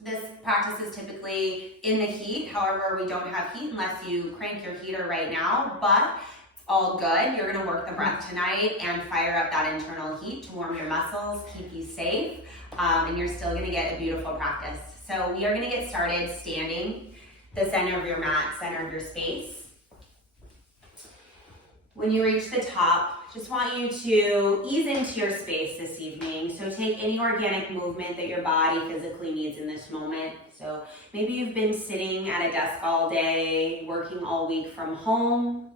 This practice is typically in the heat. However, we don't have heat unless you crank your heater right now, but all good. You're gonna work the breath tonight and fire up that internal heat to warm your muscles, keep you safe, and you're still gonna get a beautiful practice. So we are gonna get started standing the center of your mat, center of your space. When you reach the top, just want you to ease into your space this evening. So take any organic movement that your body physically needs in this moment. So maybe you've been sitting at a desk all day, working all week from home.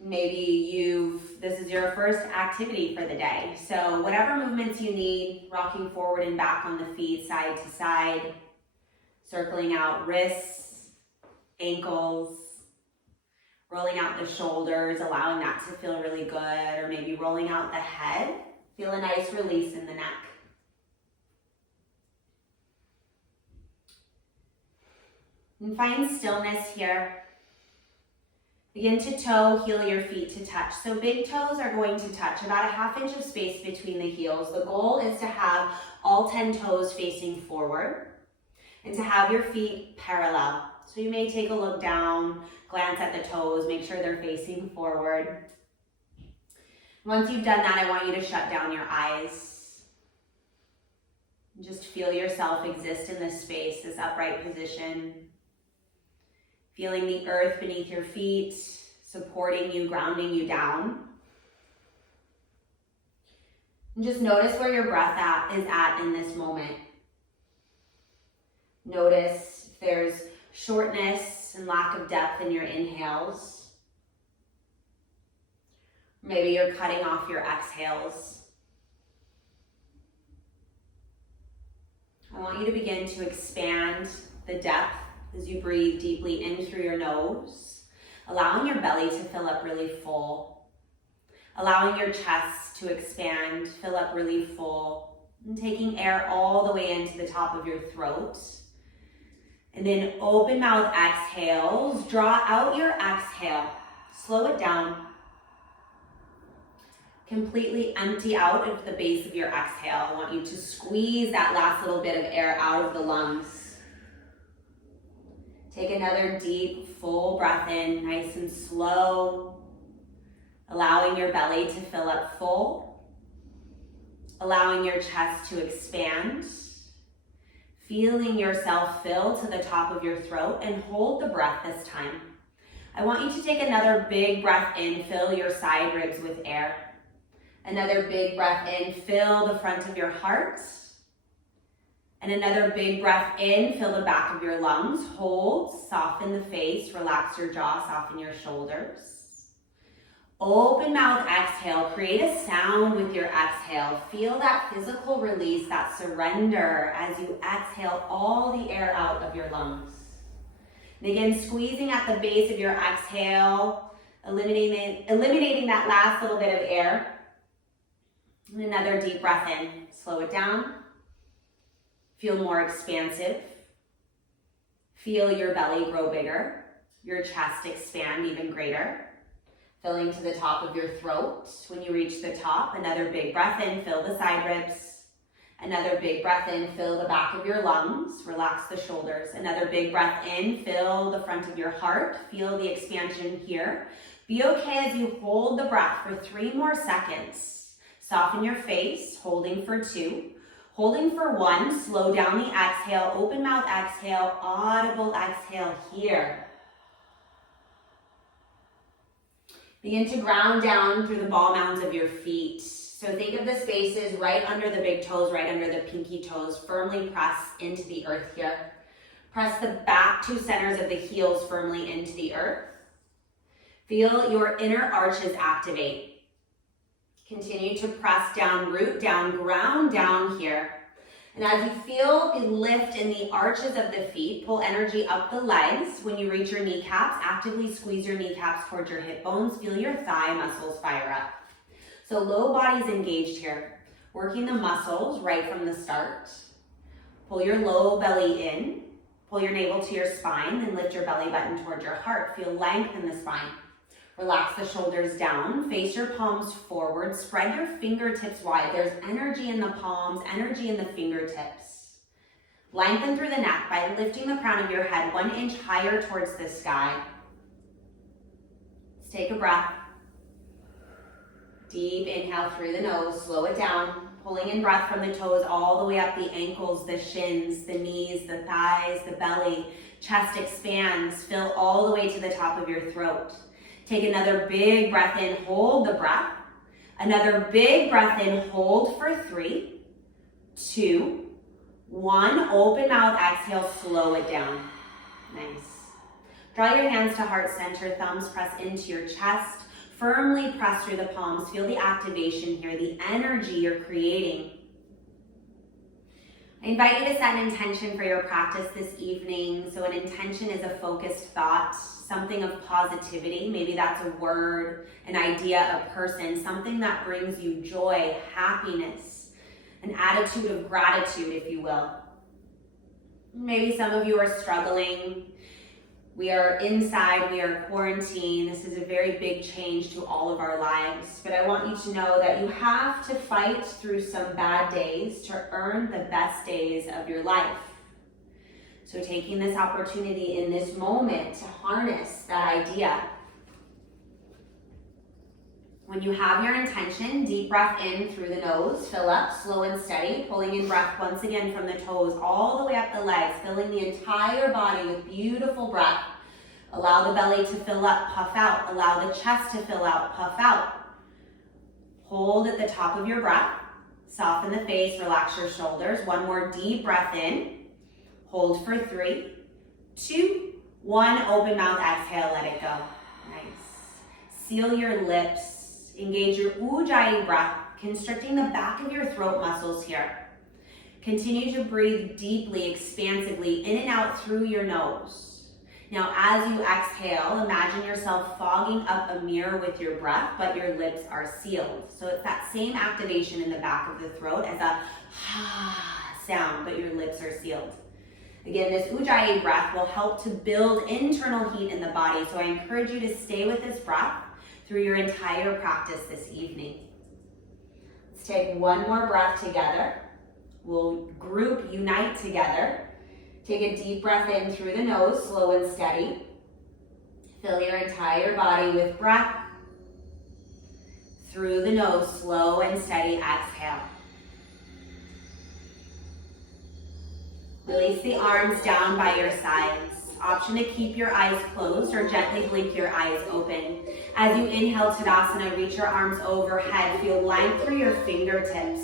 Maybe this is your first activity for the day. So whatever movements you need, rocking forward and back on the feet, side to side, circling out wrists, ankles, rolling out the shoulders, allowing that to feel really good, or maybe rolling out the head. Feel a nice release in the neck. And find stillness here. Begin to toe, heel your feet to touch. So big toes are going to touch about a 1/2 inch of space between the heels. The goal is to have all 10 toes facing forward and to have your feet parallel. So you may take a look down, glance at the toes, make sure they're facing forward. Once you've done that, I want you to shut down your eyes. Just feel yourself exist in this space, this upright position. Feeling the earth beneath your feet, supporting you, grounding you down. And just notice where your breath is at in this moment. Notice if there's shortness and lack of depth in your inhales. Maybe you're cutting off your exhales. I want you to begin to expand the depth as you breathe deeply in through your nose, allowing your belly to fill up really full, allowing your chest to expand, fill up really full, and taking air all the way into the top of your throat. And then open mouth exhales, draw out your exhale, slow it down. Completely empty out of the base of your exhale. I want you to squeeze that last little bit of air out of the lungs. Take another deep, full breath in, nice and slow, allowing your belly to fill up full, allowing your chest to expand, feeling yourself fill to the top of your throat, and hold the breath this time. I want you to take another big breath in, fill your side ribs with air. Another big breath in, fill the front of your heart. And another big breath in, fill the back of your lungs. Hold, soften the face, relax your jaw, soften your shoulders. Open mouth exhale, create a sound with your exhale. Feel that physical release, that surrender as you exhale all the air out of your lungs. And again, squeezing at the base of your exhale, eliminating that last little bit of air. And another deep breath in, slow it down. Feel more expansive. Feel your belly grow bigger, your chest expand even greater, filling to the top of your throat. When you reach the top, another big breath in, fill the side ribs. Another big breath in, fill the back of your lungs, relax the shoulders. Another big breath in, fill the front of your heart, feel the expansion here. Be okay as you hold the breath for 3 more seconds. Soften your face, holding for 2. Holding for 1, slow down the exhale, open mouth exhale, audible exhale here. Begin to ground down through the ball mounds of your feet. So think of the spaces right under the big toes, right under the pinky toes. Firmly press into the earth here. Press the back 2 centers of the heels firmly into the earth. Feel your inner arches activate. Continue to press down, root down, ground down here. And as you feel the lift in the arches of the feet, pull energy up the legs. When you reach your kneecaps, actively squeeze your kneecaps towards your hip bones. Feel your thigh muscles fire up. So low body's engaged here. Working the muscles right from the start. Pull your low belly in. Pull your navel to your spine, then lift your belly button towards your heart. Feel length in the spine. Relax the shoulders down, face your palms forward, spread your fingertips wide. There's energy in the palms, energy in the fingertips. Lengthen through the neck by lifting the crown of your head 1 inch higher towards the sky. Let's take a breath. Deep inhale through the nose, slow it down, pulling in breath from the toes all the way up the ankles, the shins, the knees, the thighs, the belly. Chest expands, fill all the way to the top of your throat. Take another big breath in, hold the breath. Another big breath in, hold for 3, 2, 1. Open mouth, exhale, slow it down. Nice. Draw your hands to heart center, thumbs press into your chest. Firmly press through the palms. Feel the activation here, the energy you're creating. I invite you to set an intention for your practice this evening. So an intention is a focused thought, something of positivity. Maybe that's a word, an idea, a person, something that brings you joy, happiness, an attitude of gratitude, if you will. Maybe some of you are struggling. We are inside, we are quarantined. This is a very big change to all of our lives. But I want you to know that you have to fight through some bad days to earn the best days of your life. So taking this opportunity in this moment to harness that idea. When you have your intention, deep breath in through the nose, fill up, slow and steady, pulling in breath once again from the toes all the way up the legs, filling the entire body with beautiful breath. Allow the belly to fill up, puff out. Allow the chest to fill out, puff out. Hold at the top of your breath. Soften the face, relax your shoulders. 1 more deep breath in. Hold for 3, 2, 1. Open mouth, exhale, let it go. Nice. Seal your lips. Engage your Ujjayi breath, constricting the back of your throat muscles here. Continue to breathe deeply, expansively, in and out through your nose. Now, as you exhale, imagine yourself fogging up a mirror with your breath, but your lips are sealed. So it's that same activation in the back of the throat as a ha sound, but your lips are sealed. Again, this Ujjayi breath will help to build internal heat in the body. So I encourage you to stay with this breath through your entire practice this evening. Let's take 1 more breath together. We'll group, unite together. Take a deep breath in through the nose, slow and steady. Fill your entire body with breath. Through the nose, slow and steady, exhale. Release the arms down by your sides. Option to keep your eyes closed or gently blink your eyes open. As you inhale Tadasana, reach your arms overhead. Feel length through your fingertips.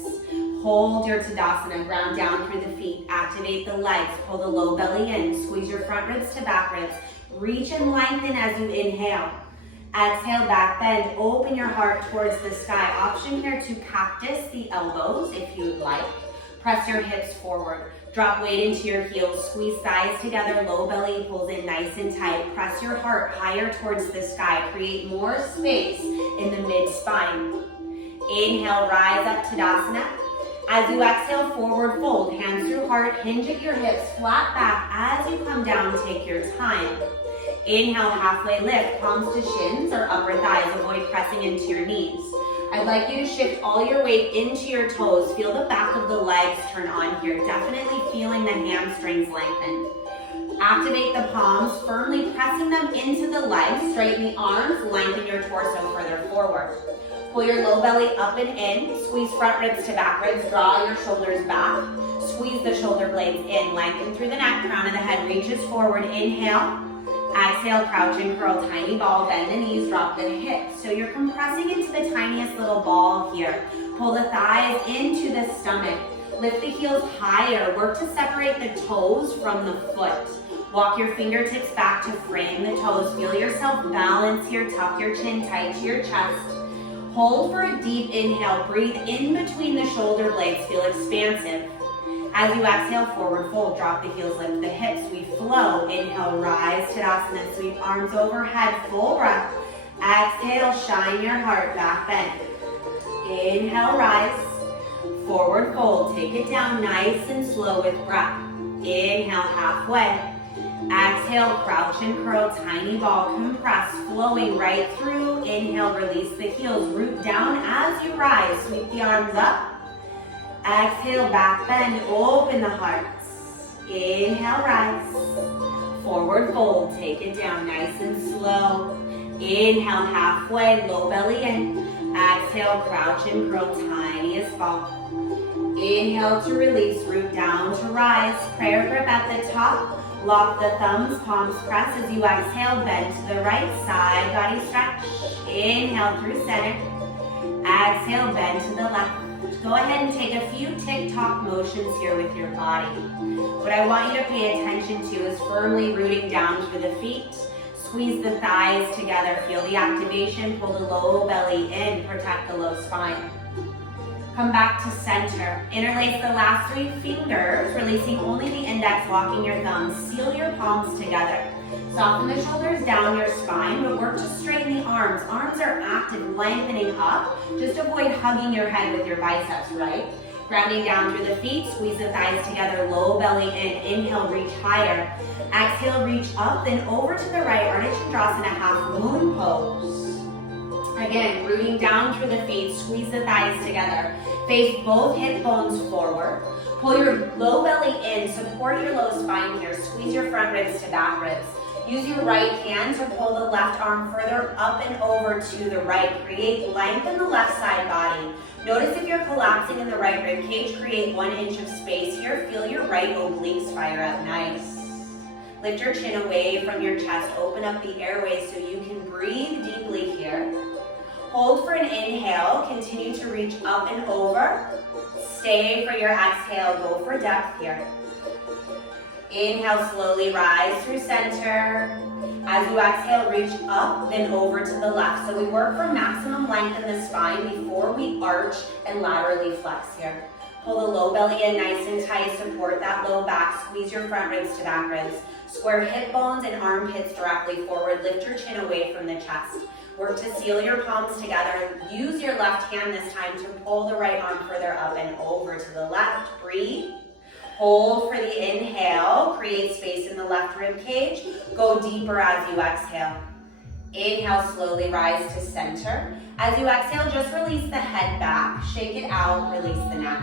Hold your Tadasana, ground down through the feet. Activate the legs, pull the low belly in. Squeeze your front ribs to back ribs. Reach and lengthen as you inhale. Exhale, back bend. Open your heart towards the sky. Option here to cactus the elbows if you'd like. Press your hips forward. Drop weight into your heels, squeeze thighs together, low belly pulls in nice and tight. Press your heart higher towards the sky. Create more space in the mid-spine. Inhale, rise up Tadasana. As you exhale, forward fold, hands through heart, hinge at your hips, flat back. As you come down, take your time. Inhale, halfway lift, palms to shins or upper thighs. Avoid pressing into your knees. I'd like you to shift all your weight into your toes. Feel the back of the legs turn on here. Definitely feeling the hamstrings lengthen. Activate the palms, firmly pressing them into the legs. Straighten the arms, lengthen your torso further forward. Pull your low belly up and in. Squeeze front ribs to back ribs. Draw your shoulders back. Squeeze the shoulder blades in. Lengthen through the neck. Crown of the head reaches forward. Inhale. Exhale, crouch and curl, tiny ball, bend the knees, drop the hips. So you're compressing into the tiniest little ball here. Pull the thighs into the stomach. Lift the heels higher. Work to separate the toes from the foot. Walk your fingertips back to frame the toes. Feel yourself balance here. Tuck your chin tight to your chest. Hold for a deep inhale. Breathe in between the shoulder blades. Feel expansive. As you exhale, forward fold, drop the heels, lift the hips, we flow. Inhale, rise, Tadasana, sweep arms overhead, full breath. Exhale, shine your heart, back bend. Inhale, rise, forward fold, take it down nice and slow with breath. Inhale, halfway. Exhale, crouch and curl, tiny ball, compress, flowing right through. Inhale, release the heels, root down as you rise. Sweep the arms up. Exhale, back bend, open the heart. Inhale, rise. Forward fold, take it down nice and slow. Inhale, halfway, low belly in. Exhale, crouch and curl, tiniest ball. Inhale to release, root down to rise. Prayer grip at the top. Lock the thumbs, palms press as you exhale, bend to the right side, body stretch. Inhale through center. Exhale, bend to the left. Go ahead and take a few tick-tock motions here with your body. What I want you to pay attention to is firmly rooting down through the feet. Squeeze the thighs together, feel the activation, pull the low belly in, protect the low spine. Come back to center. Interlace the last 3 fingers, releasing only the index, locking your thumbs. Seal your palms together. Soften the shoulders down your spine, but work to straighten the arms. Arms are active, lengthening up. Just avoid hugging your head with your biceps, right? Grounding down through the feet, squeeze the thighs together, low belly in. Inhale, reach higher. Exhale, reach up, then over to the right, Ardha Chandrasana, half moon pose. Again, rooting down through the feet, squeeze the thighs together. Face both hip bones forward. Pull your low belly in, support your low spine here. Squeeze your front ribs to back ribs. Use your right hand to pull the left arm further up and over to the right. Create length in the left side body. Notice if you're collapsing in the right rib cage, create 1 inch of space here. Feel your right obliques fire up, nice. Lift your chin away from your chest, open up the airways so you can breathe deeply here. Hold for an inhale, continue to reach up and over. Stay for your exhale, go for depth here. Inhale, slowly rise through center. As you exhale, reach up, then over to the left. So we work for maximum length in the spine before we arch and laterally flex here. Pull the low belly in nice and tight, support that low back, squeeze your front ribs to back ribs. Square hip bones and armpits directly forward, lift your chin away from the chest. Work to seal your palms together. Use your left hand this time to pull the right arm further up and over to the left. Breathe. Hold for the inhale. Create space in the left rib cage. Go deeper as you exhale. Inhale, slowly rise to center. As you exhale, just release the head back. Shake it out, release the neck.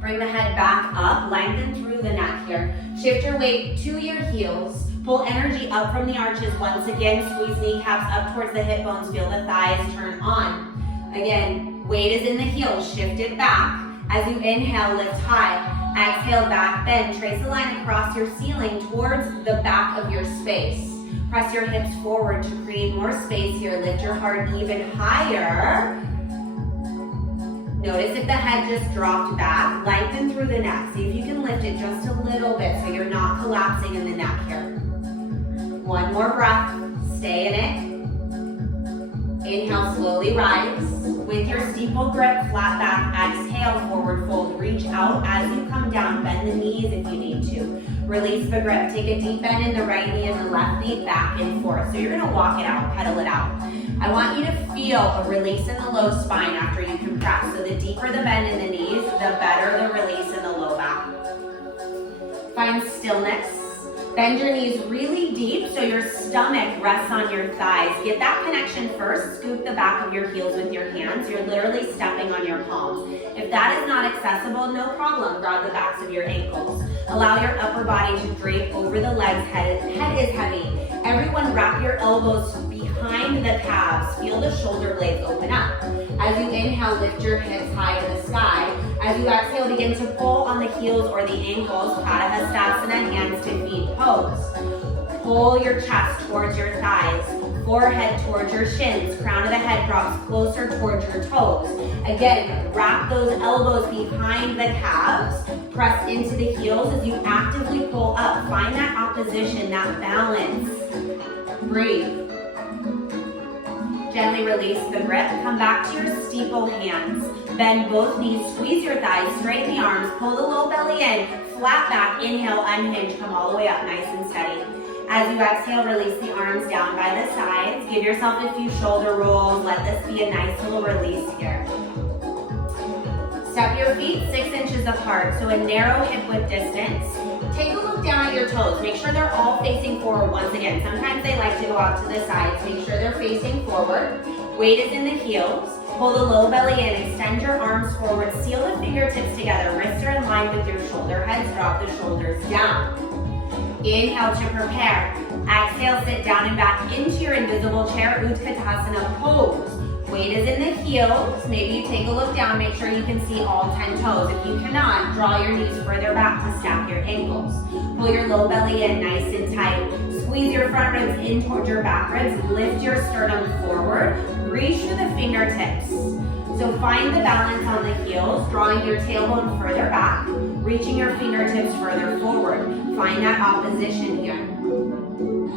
Bring the head back up, lengthen through the neck here. Shift your weight to your heels. Pull energy up from the arches once again. Squeeze kneecaps up towards the hip bones. Feel the thighs turn on. Again, weight is in the heels. Shift it back. As you inhale, lift high. Exhale, back bend. Trace a line across your ceiling towards the back of your space. Press your hips forward to create more space here. Lift your heart even higher. Notice if the head just dropped back. Lengthen through the neck. See if you can lift it just a little bit so you're not collapsing in the neck here. 1 more breath. Stay in it. Inhale, slowly rise. With your steeple grip, flat back, exhale, forward fold. Reach out as you come down. Bend the knees if you need to. Release the grip. Take a deep bend in the right knee and the left knee, back and forth. So you're gonna walk it out, pedal it out. I want you to feel a release in the low spine after you compress. So the deeper the bend in the knees, the better the release in the low back. Find stillness. Bend your knees really deep so your stomach rests on your thighs. Get that connection first. Scoop the back of your heels with your hands. You're literally stepping on your palms. If that is not accessible, no problem. Grab the backs of your ankles. Allow your upper body to drape over the legs. Head is heavy. Everyone wrap your elbows behind the calves. Feel the shoulder blades open up. As you inhale, lift your hips high to the sky. As you exhale, begin to pull on the heels or the ankles. Padahastasana, hands to feet pose. Pull your chest towards your thighs. Forehead towards your shins. Crown of the head drops closer towards your toes. Again, wrap those elbows behind the calves. Press into the heels as you actively pull up. Find that opposition, that balance. Breathe. Gently release the grip. Come back to your steeple hands. Bend both knees, squeeze your thighs, straighten the arms, pull the low belly in, flat back, inhale, unhinge, come all the way up, nice and steady. As you exhale, release the arms down by the sides. Give yourself a few shoulder rolls. Let this be a nice little release here. Step your feet 6 inches apart, so a narrow hip width distance. Take a look down at your toes. Make sure they're all facing forward once again. Sometimes they like to go out to the sides. Make sure they're facing forward. Weight is in the heels. Pull the low belly in. Extend your arms forward. Seal the fingertips together. Wrists are in line with your shoulder heads. Drop the shoulders down. Inhale to prepare. Exhale, sit down and back into your invisible chair, Utkatasana pose. Weight is in the heels. Maybe you take a look down, make sure you can see all 10 toes. If you cannot, draw your knees further back to stack your ankles. Pull your low belly in nice and tight. Squeeze your front ribs in towards your back ribs. Lift your sternum forward. Reach through the fingertips. So find the balance on the heels, drawing your tailbone further back, reaching your fingertips further forward. Find that opposition here.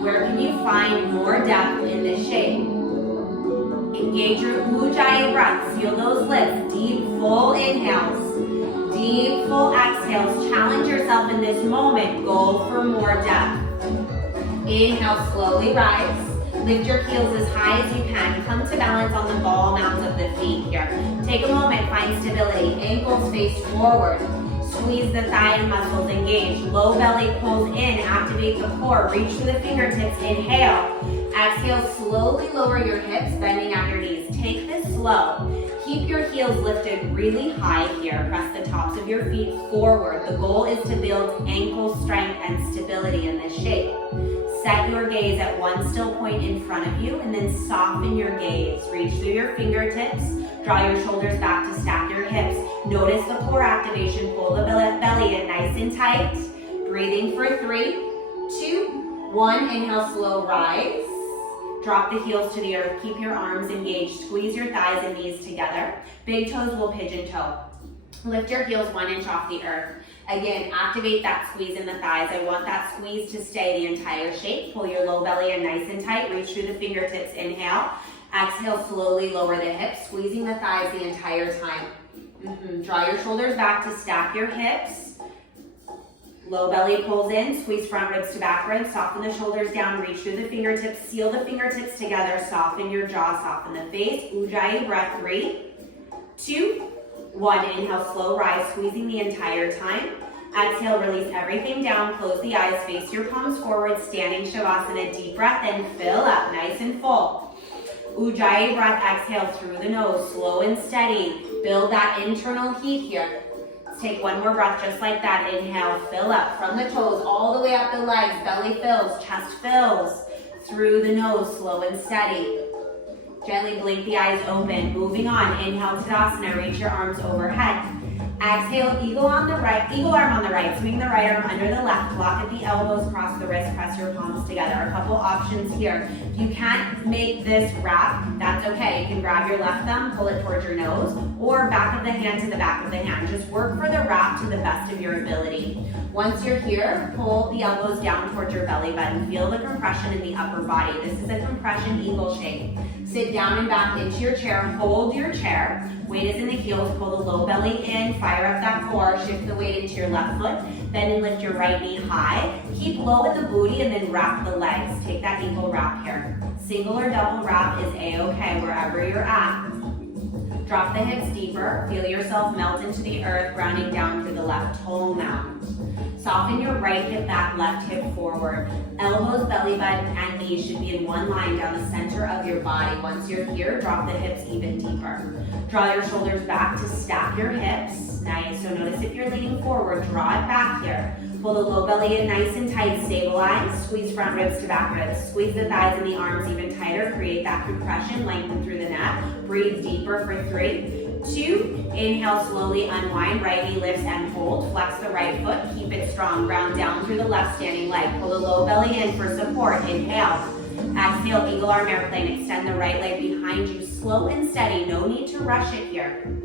Where can you find more depth in this shape? Engage your Ujjayi breath. Seal those lips. Deep, full inhales. Deep, full exhales. Challenge yourself in this moment. Go for more depth. Inhale, slowly rise. Lift your heels as high as you can. Come to balance on the ball mounds of the feet here. Take a moment, find stability. Ankles face forward. Squeeze the thigh and muscles, engage. Low belly pulls in, activate the core. Reach to the fingertips, inhale. Exhale, slowly lower your hips, bending at your knees. Take this slow. Keep your heels lifted really high here. Press the tops of your feet forward. The goal is to build ankle strength and stability in this shape. Set your gaze at one still point in front of you and then soften your gaze. Reach through your fingertips. Draw your shoulders back to stack your hips. Notice the core activation. Pull the belly in nice and tight. Breathing for 3, 2, 1. Inhale, slow rise. Drop the heels to the earth. Keep your arms engaged. Squeeze your thighs and knees together. Big toes will pigeon toe. Lift your heels 1 inch off the earth. Again, activate that squeeze in the thighs. I want that squeeze to stay the entire shape. Pull your low belly in nice and tight. Reach through the fingertips. Inhale. Exhale, slowly lower the hips, squeezing the thighs the entire time. Draw your shoulders back to stack your hips. Low belly pulls in, squeeze front ribs to back ribs, soften the shoulders down, reach through the fingertips, seal the fingertips together, soften your jaw, soften the face. Ujjayi breath, 3, 2, 1. Inhale, slow rise, squeezing the entire time. Exhale, release everything down, close the eyes, face your palms forward, standing Shavasana. Deep breath in, fill up, nice and full. Ujjayi breath, exhale through the nose, slow and steady. Build that internal heat here. Let's take one more breath just like that. Inhale, fill up from the toes all the way up the legs. Belly fills, chest fills. Through the nose, slow and steady. Gently blink the eyes open. Moving on, inhale, Tadasana, reach your arms overhead. Exhale, eagle arm on the right. Swing the right arm under the left. Block at the elbows, cross the wrist, press your palms together. A couple options here. If you can't make this wrap, that's okay. You can grab your left thumb, pull it towards your nose, or back of the hand to the back of the hand. Just work for the wrap to the best of your ability. Once you're here, pull the elbows down towards your belly button. Feel the compression in the upper body. This is a compression eagle shape. Sit down and back into your chair. Hold your chair. Weight is in the heels. Pull the low belly in. Fire up that core. Shift the weight into your left foot. Bend and lift your right knee high. Keep low at the booty and then wrap the legs. Take that eagle wrap here. Single or double wrap is a-okay wherever you're at. Drop the hips deeper. Feel yourself melt into the earth, grounding down through the left toe mound. Soften your right hip back, left hip forward. Elbows, belly button, and knees should be in one line down the center of your body. Once you're here, drop the hips even deeper. Draw your shoulders back to stack your hips. Nice. So notice if you're leaning forward, draw it back here. Pull the low belly in nice and tight. Stabilize. Squeeze front ribs to back ribs. Squeeze the thighs and the arms even tighter. Create that compression. Lengthen through the neck. Breathe deeper for 3, 2. Inhale, slowly unwind. Right knee lifts and hold. Flex the right foot. Keep it strong. Ground down through the left standing leg. Pull the low belly in for support. Inhale. Exhale, eagle arm airplane. Extend the right leg behind you. Slow and steady. No need to rush it here.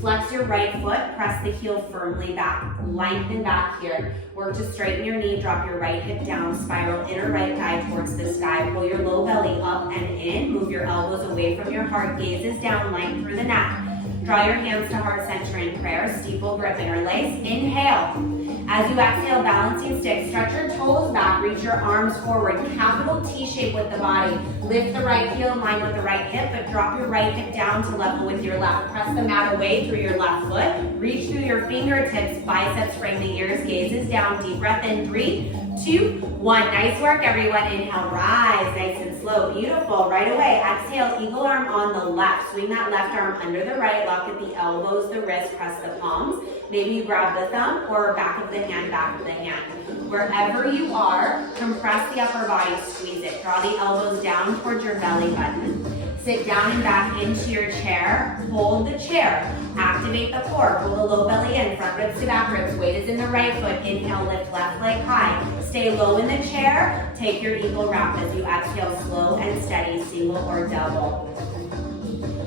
Flex your right foot. Press the heel firmly back. Lengthen back here. Work to straighten your knee. Drop your right hip down. Spiral inner right thigh towards the sky. Pull your low belly up and in. Move your elbows away from your heart. Gaze is down. Length through the neck. Draw your hands to heart center in prayer. Steeple grip interlace. Inhale. As you exhale, balancing stick, stretch your toes back, reach your arms forward, capital T shape with the body. Lift the right heel in line with the right hip, but drop your right hip down to level with your left. Press the mat away through your left foot. Reach through your fingertips, biceps frame the ears, gazes down, deep breath in, 3, 2, 1. Nice work, everyone. Inhale, rise, nice and slow, beautiful. Right away, exhale, eagle arm on the left. Swing that left arm under the right, lock at the elbows, the wrist, press the palms. Maybe you grab the thumb or back of the hand, back of the hand. Wherever you are, compress the upper body, squeeze it. Draw the elbows down towards your belly button. Sit down and back into your chair. Hold the chair. Activate the core. Pull the low belly in. Front ribs to back ribs. Weight is in the right foot. Inhale, lift left leg high. Stay low in the chair. Take your eagle wrap as you exhale, slow and steady, single or double.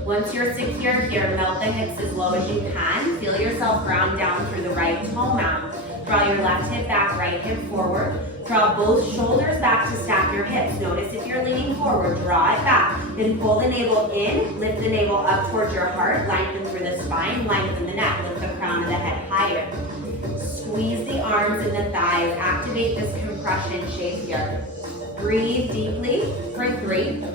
Once you're secure here, melt the hips as low as you can. Feel yourself ground down through the right toe mound. Draw your left hip back, right hip forward. Draw both shoulders back to stack your hips. Notice if you're leaning forward, draw it back. Then pull the navel in, lift the navel up towards your heart, lengthen through the spine, lengthen the neck, lift the crown of the head higher. Squeeze the arms and the thighs, activate this compression shape here. Breathe deeply for 3,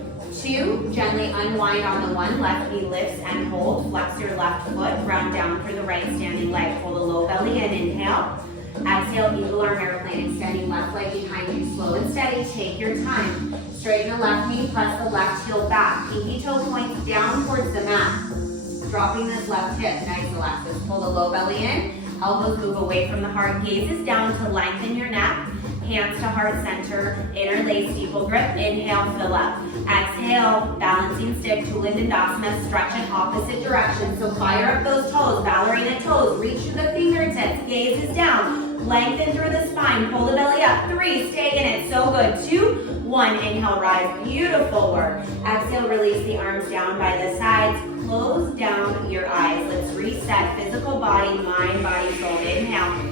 2, gently unwind on the 1, left knee lifts and hold. Flex your left foot, ground down through the right standing leg. Pull the low belly in, inhale. Exhale, eagle arm airplane, extending left leg behind you, slow and steady, take your time. Straighten the left knee, press the left heel back. Pinky toe points down towards the mat. Dropping this left hip, nice Alexis. Pull the low belly in, elbows move away from the heart, gazes down to lengthen your neck. Hands to heart center, interlace steeple grip, inhale, fill up. Exhale, balancing stick to Dandasana, stretch in opposite direction. So fire up those toes, ballerina toes, reach through the fingertips, gaze is down, lengthen through the spine, pull the belly up, 3, stay in it, so good, 2, 1, inhale, rise, beautiful work. Exhale, release the arms down by the sides, close down your eyes. Let's reset, physical body, mind, body, soul, inhale.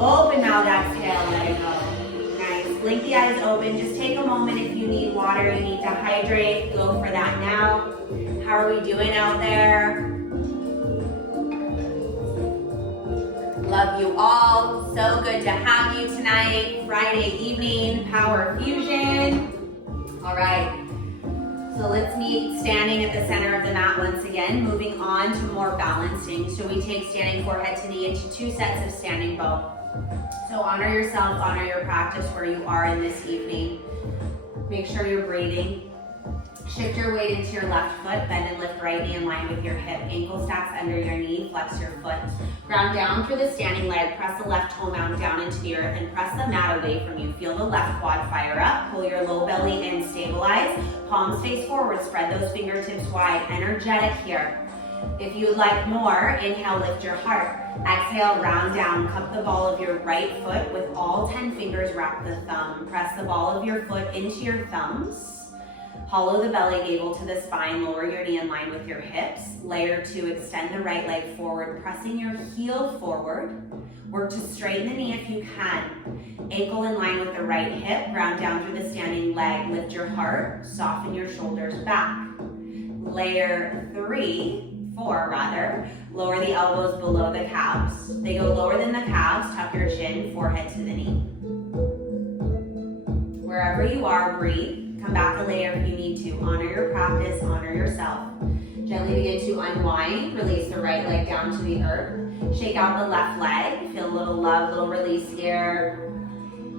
Open mouth, exhale, let it go. Nice. Blink the eyes open. Just take a moment if you need water, you need to hydrate. Go for that now. How are we doing out there? Love you all. So good to have you tonight. Friday evening, Power Fusion. All right. So let's meet standing at the center of the mat once again. Moving on to more balancing. So we take standing forehead to knee into 2 sets of standing bow. So honor yourself, honor your practice where you are in this evening. Make sure you're breathing. Shift your weight into your left foot, bend and lift right knee in line with your hip. Ankle stacks under your knee, flex your foot. Ground down through the standing leg, press the left toe mound down into the earth and press the mat away from you. Feel the left quad fire up, pull your low belly in, stabilize. Palms face forward, spread those fingertips wide, energetic here. If you'd like more, inhale, lift your heart. Exhale, round down, cup the ball of your right foot with all 10 fingers, wrap the thumb. Press the ball of your foot into your thumbs. Hollow the belly, navel to the spine, lower your knee in line with your hips. Layer 2, extend the right leg forward, pressing your heel forward. Work to straighten the knee if you can. Ankle in line with the right hip, ground down through the standing leg. Lift your heart, soften your shoulders back. Layer 4 rather. Lower the elbows below the calves. They go lower than the calves, tuck your chin, forehead to the knee. Wherever you are, breathe. Come back a layer if you need to. Honor your practice, honor yourself. Gently begin to unwind. Release the right leg down to the earth. Shake out the left leg. Feel a little love, little release here.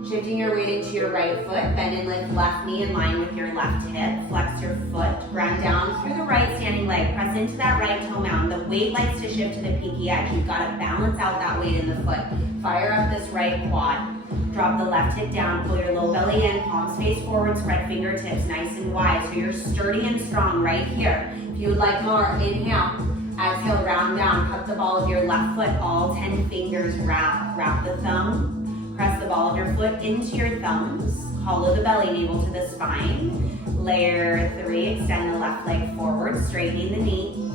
Shifting your weight into your right foot. Bend and lift left knee in line with your left hip. Flex your foot. Ground down through the right standing leg. Press into that right toe mound. The weight likes to shift to the pinky edge. You've got to balance out that weight in the foot. Fire up this right quad. Drop the left hip down, pull your low belly in, palms face forward, spread fingertips nice and wide. So you're sturdy and strong right here. If you would like more, inhale. Exhale, round down, cup the ball of your left foot, all 10 fingers wrap. Wrap the thumb, press the ball of your foot into your thumbs. Hollow the belly, navel to the spine. Layer 3, extend the left leg forward, straightening the knee.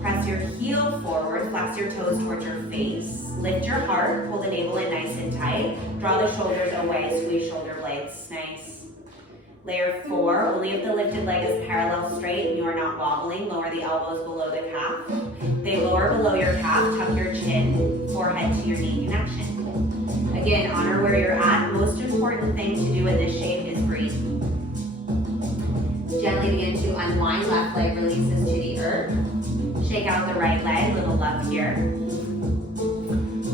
Press your heel forward, flex your toes towards your face. Lift your heart, pull the navel in nice and tight. Draw the shoulders away, squeeze shoulder blades, nice. Layer 4, only if the lifted leg is parallel straight and you are not wobbling, lower the elbows below the calf. They lower below your calf, tuck your chin, forehead forehead to your knee connection. Again, honor where you're at. Most important thing to do in this shape is breathe. Gently begin to unwind. Left leg releases to the earth. Shake out the right leg, little love here.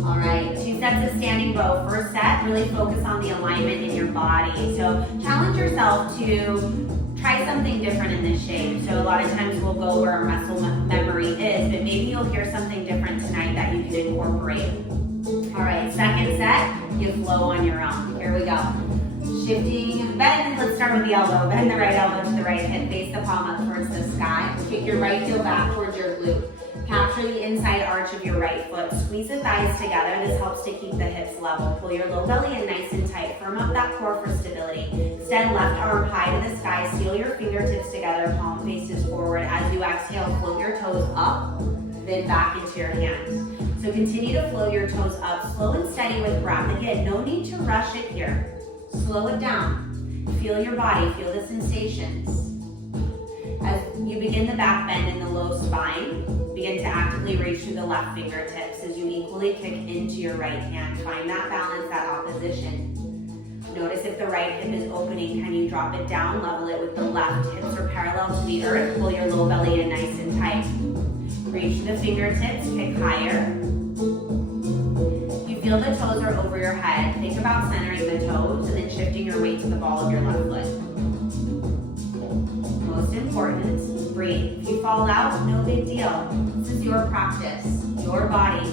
All right, 2 sets of standing bow. First set, really focus on the alignment in your body. So challenge yourself to try something different in this shape. So a lot of times we'll go where our muscle memory is, but maybe you'll hear something different tonight that you can incorporate. All right, second set, you flow on your own. Here we go. Shifting, bend, let's start with the elbow. Bend the right elbow to the right hip, face the palm up towards the sky. Kick your right heel back towards your glute. Capture the inside arch of your right foot. Squeeze the thighs together. This helps to keep the hips level. Pull your low belly in nice and tight. Firm up that core for stability. Extend left arm high to the sky. Seal your fingertips together. Palm faces forward. As you exhale, float your toes up, then back into your hands. So continue to flow your toes up, slow and steady with breath. Again, no need to rush it here. Slow it down. Feel your body, feel the sensations. As you begin the back bend in the low spine, begin to actively reach through the left fingertips as you equally kick into your right hand. Find that balance, that opposition. Notice if the right hip is opening, can you drop it down, level it with the left. Hips are parallel to the earth, pull your low belly in nice and tight. Reach the fingertips, kick higher. You feel the toes are over your head. Think about centering the toes and then shifting your weight to the ball of your left foot. Most important, breathe. If you fall out, no big deal. This is your practice, your body.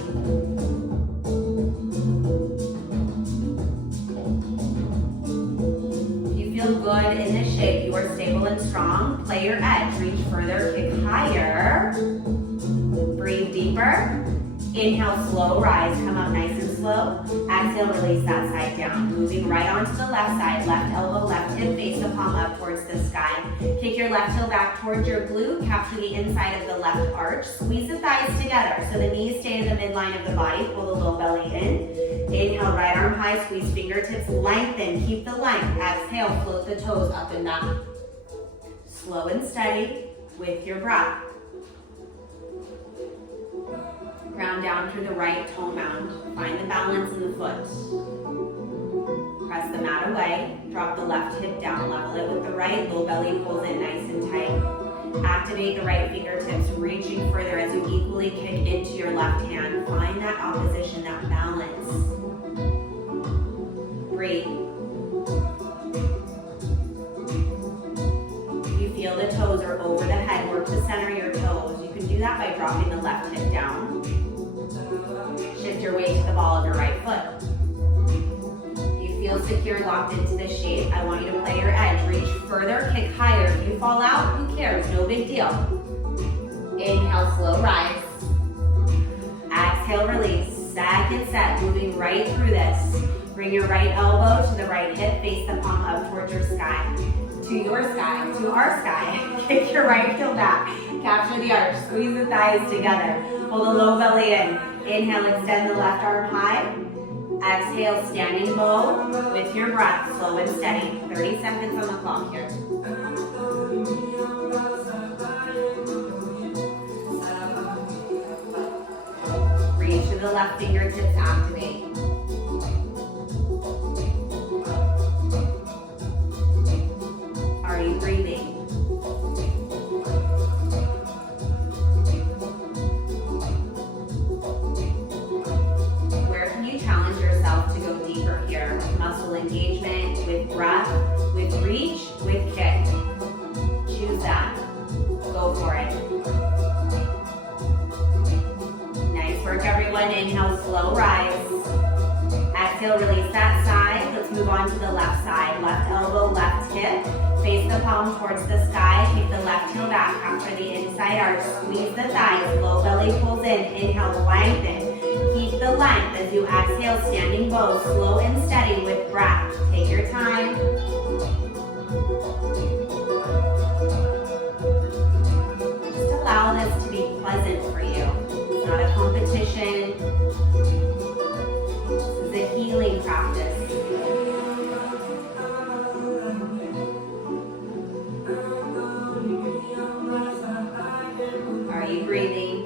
If you feel good in this shape, you are stable and strong. Play your edge, reach further, kick higher. Breathe deeper. Inhale, slow rise, come up nice and slow. Exhale, release that side down. Moving right onto the left side, left elbow, left hip, face the palm up towards the sky. Kick your left heel back towards your glute, capture the inside of the left arch. Squeeze the thighs together so the knees stay in the midline of the body. Pull the low belly in. Inhale, right arm high, squeeze fingertips, lengthen, keep the length. Exhale, float the toes up and back. Slow and steady with your breath. Ground down through the right toe mound. Find the balance in the foot. Press the mat away. Drop the left hip down. Level it with the right. Low belly pulls in nice and tight. Activate the right fingertips, reaching further as you equally kick into your left hand. Find that opposition, that balance. Breathe. You feel the toes are over the head. Work to center your toes. You can do that by dropping the left hip down. Shift your weight to the ball of your right foot. If you feel secure, locked into this shape, I want you to play your edge. Reach further, kick higher. If you fall out, who cares? No big deal. Inhale, slow rise. Exhale, release. Second set, moving right through this. Bring your right elbow to the right hip, face the palm up towards your sky. To our sky. Kick your right heel back. Capture the arch. Squeeze the thighs together. Pull the low belly in. Inhale, extend the left arm high. Exhale, standing bow with your breath, slow and steady. 30 seconds on the clock here. Reach to the left fingertips, activate. Are you breathing? Where can you challenge yourself to go deeper here? With muscle engagement, with breath, with reach, with kick. Choose that. Go for it. Nice work, everyone. Inhale, slow rise. Exhale, release that side. Let's move on to the left side. Left elbow, left hip. Face the palm towards the sky. Kick the left heel back. Capture the inside arch. Squeeze the thighs. Low belly pulls in. Inhale, lengthen. Keep the length as you exhale, standing bow. Slow and steady with breath. Take your time. Just allow this to be pleasant for you. It's not a competition. This is a healing practice. Are you breathing?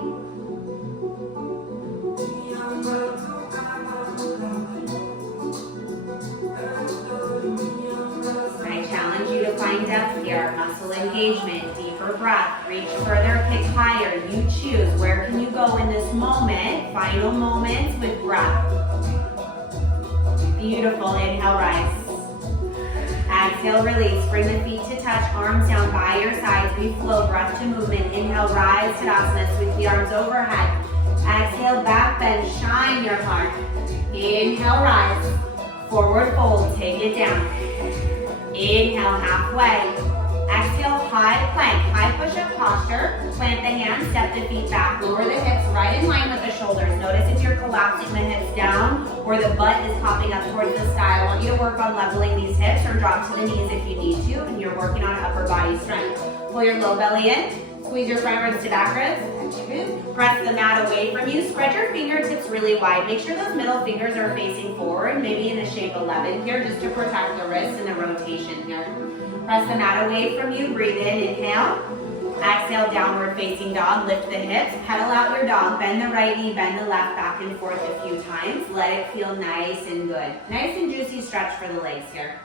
depth here, muscle engagement, deeper breath, reach further, pick higher, you choose. Where can you go in this moment? Final moments with breath. Beautiful, inhale, rise. Exhale, release, bring the feet to touch, arms down by your sides, we flow, breath to movement. Inhale, rise, Tadasana, sweep the arms overhead. Exhale, back bend, shine your heart. Inhale, rise, forward fold, take it down. Inhale, halfway. Exhale, high plank, high push-up posture. Plant the hands, step the feet back. Lower the hips right in line with the shoulders. Notice if you're collapsing the hips down or the butt is popping up towards the sky. I want you to work on leveling these hips or drop to the knees if you need to, and you're working on upper body strength. Pull your low belly in. Squeeze your front ribs to back ribs. Press the mat away from you. Spread your fingertips really wide. Make sure those middle fingers are facing forward, maybe in the shape 11 here, just to protect the wrists and the rotation here. Press the mat away from you. Breathe in, inhale. Exhale, downward facing dog. Lift the hips. Pedal out your dog. Bend the right knee, bend the left, back and forth a few times. Let it feel nice and good. Nice and juicy stretch for the legs here.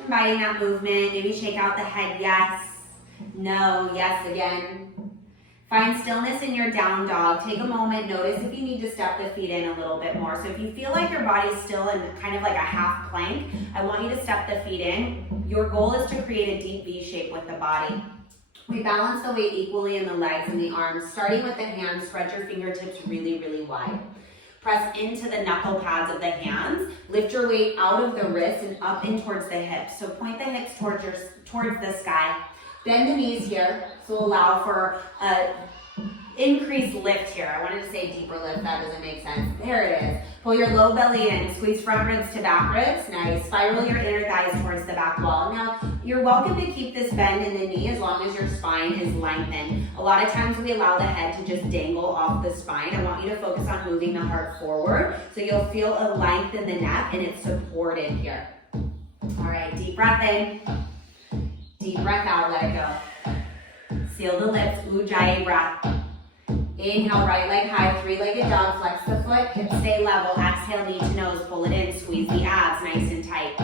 Inviting that movement. Maybe shake out the head. Yes. No. Yes again. Find stillness in your down dog. Take a moment. Notice if you need to step the feet in a little bit more. So if you feel like your body's still in kind of like a half plank, I want you to step the feet in. Your goal is to create a deep V shape with the body. We balance the weight equally in the legs and the arms. Starting with the hands, spread your fingertips really, really wide. Press into the knuckle pads of the hands. Lift your weight out of the wrists and up in towards the hips. So point the hips towards the sky. Bend the knees here, so allow for increased lift here. I wanted to say deeper lift, that doesn't make sense. There it is. Pull your low belly in, squeeze front ribs to back ribs. Nice. Spiral your inner thighs towards the back wall. Now, you're welcome to keep this bend in the knee as long as your spine is lengthened. A lot of times we allow the head to just dangle off the spine. I want you to focus on moving the heart forward, so you'll feel a length in the neck and it's supported here. All right, deep breath in. Deep breath out, let it go. Seal the lips, Ujjayi breath. Inhale, right leg high, three-legged dog, flex the foot, hips stay level. Exhale, knee to nose, pull it in, squeeze the abs nice and tight.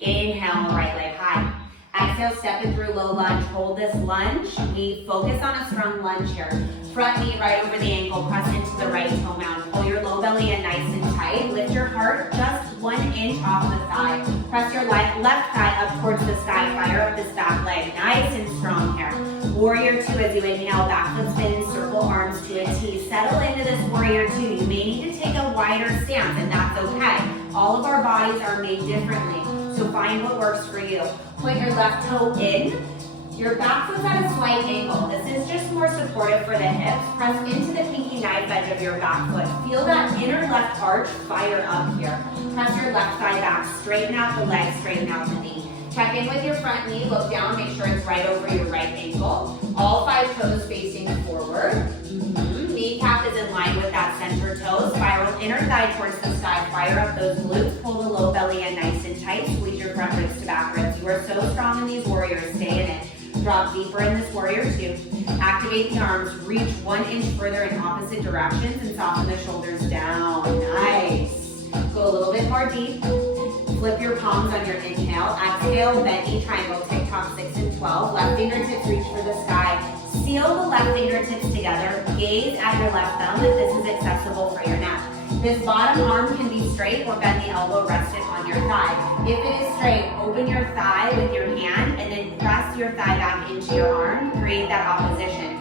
Inhale, right leg high. Exhale, step it through low lunge. Hold this lunge. We focus on a strong lunge here. Front knee right over the ankle, press into the right toe mound. Pull your low belly in nice and tight. Lift your heart just 1 inch off the thigh. Press your left thigh up towards the sky. Fire up this back leg. Nice and strong here. Warrior 2 as you inhale, back foot spin and circle arms to a T. Settle into this Warrior 2. You may need to take a wider stance, and that's okay. All of our bodies are made differently, so find what works for you. Point your left toe in. Your back foot's at a slight angle. This is just more supportive for the hips. Press into the pinky knife edge of your back foot. Feel that inner left arch fire up here. Press your left thigh back. Straighten out the leg, straighten out the knee. Check in with your front knee. Look down, make sure it's right over your right ankle. All 5 toes facing forward. Kneecap is in line with that center toe. Spiral inner thigh towards the sky. Fire up those glutes. Pull the low belly in nice and tight. Squeeze your front ribs to back ribs. You are so strong in these warriors. Stay in it. Drop deeper in this Warrior 2. Activate the arms. Reach 1 inch further in opposite directions and soften the shoulders down. Nice. Go a little bit more deep. Flip your palms on your inhale. Exhale, bend knee triangle. TikTok 6 and 12. Left fingertips reach for the sky. Seal the left fingertips together. Gaze at your left thumb if this is accessible for your neck. This bottom arm can be straight or bend the elbow rested on your thigh. If it is straight, open your thigh with your hand and then press your thigh back into your arm. Create that opposition.